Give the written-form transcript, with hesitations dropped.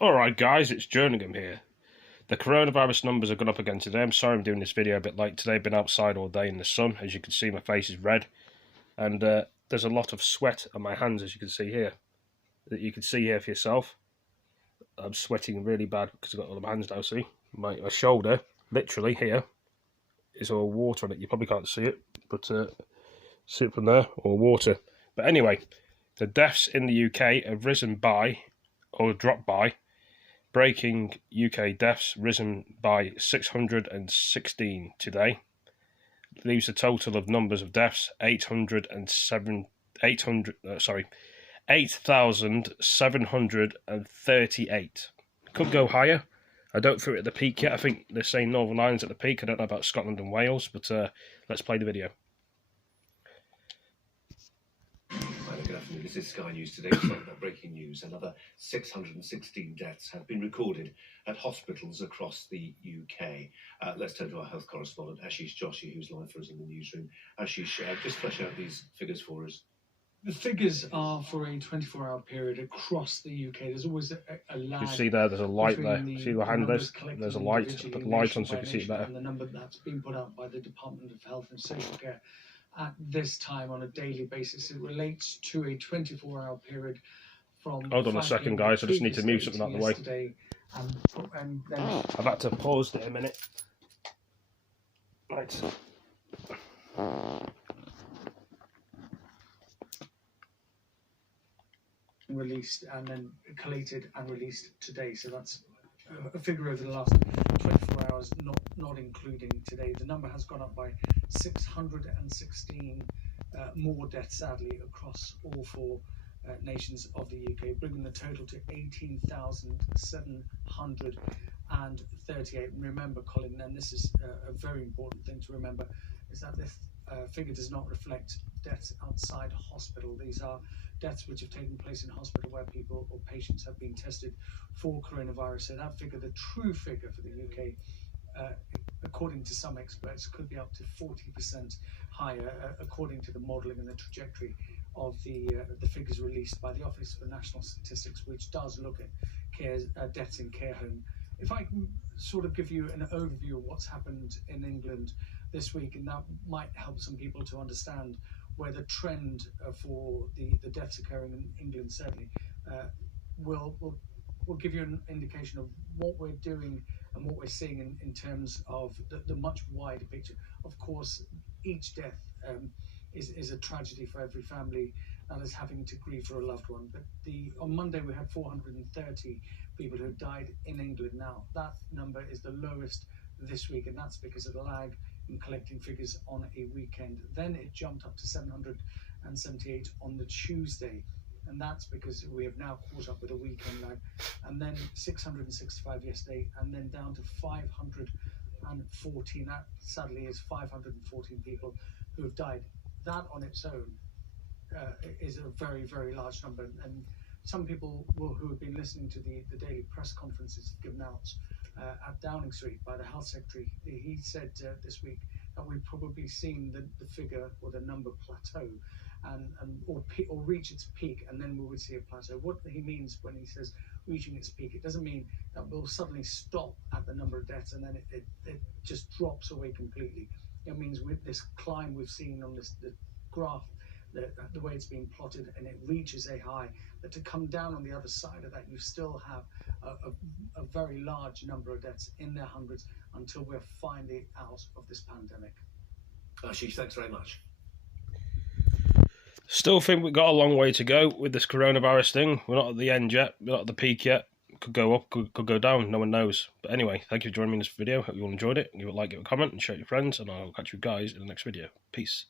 Alright guys, it's Jerningham here. The coronavirus numbers have gone up again today. I'm sorry I'm doing this video a bit late today. I've been outside all day in the sun. As you can see, my face is red. And there's a lot of sweat on my hands, as you can see here. That you can see here for yourself. I'm sweating really bad because I've got all my hands now, see? My shoulder, literally here, is all water on it. You probably can't see it, but see it from there, all water. But anyway, the deaths in the UK have risen by, or dropped by, breaking UK deaths risen by 616 today. Leaves the total of numbers of deaths 8,738. Could go higher. I don't think we're at the peak yet. I think they're saying Northern Ireland's at the peak. I don't know about Scotland and Wales, but let's play the video. Good afternoon. This is Sky News today. Starting with breaking news. Another 616 deaths have been recorded at hospitals across the UK. Let's turn to our health correspondent, Ashish Joshi, who's live for us in the newsroom. Ashish, just flesh out these figures for us. The figures are for a 24-hour period across the UK. There's always a lag. You see there's a light there. See the hand there's a light. I put the light on so you can see it better. And the number that's been put out by the Department of Health and Social Care at this time on a daily basis. It relates to a 24-hour period from... Hold on a second, guys. I just need to move something out of the way. And then I've had to pause it a minute. Right. released and then collated and released today. So that's a figure over the last 24 hours, not including today. The number has gone up by 616 more deaths, sadly, across all four nations of the UK, bringing the total to 18,738. And remember, Colin, and this is a very important thing to remember, is that this figure does not reflect deaths outside hospital. These are deaths which have taken place in hospital where people or patients have been tested for coronavirus. So that figure, the true figure for the UK, according to some experts, could be up to 40% higher, according to the modelling and the trajectory of the figures released by the Office for National Statistics, which does look at deaths in care home. If I can sort of give you an overview of what's happened in England this week, and that might help some people to understand where the trend for the deaths occurring in England certainly will give you an indication of what we're doing and what we're seeing in terms of the much wider picture. Of course, each death is a tragedy for every family that is having to grieve for a loved one. But on Monday we had 430 people who died in England. Now that number is the lowest this week, and that's because of the lag in collecting figures on a weekend. Then it jumped up to 778 on the Tuesday, and that's because we have now caught up with a weekend lag. And then 665 yesterday, and then down to 514. That sadly is 514 people who have died. That on its own is a very, very large number. And some people who have been listening to the daily press conferences given out at Downing Street by the Health Secretary, he said this week that we've probably seen the figure or the number plateau or reach its peak, and then we would see a plateau. What he means when he says reaching its peak, it doesn't mean that we'll suddenly stop at the number of deaths and then it just drops away completely. It means with this climb we've seen on the graph, the way it's being plotted, and it reaches a high, that to come down on the other side of that, you still have a very large number of deaths in their hundreds until we're finally out of this pandemic. Ashish, thanks very much. Still think we've got a long way to go with this coronavirus thing. We're not at the end yet. We're not at the peak yet. Could go up, could go down. No one knows. But anyway, thank you for joining me in this video. Hope you all enjoyed it. Give it a like, give it a comment, and share it with your friends. And I'll catch you guys in the next video. Peace.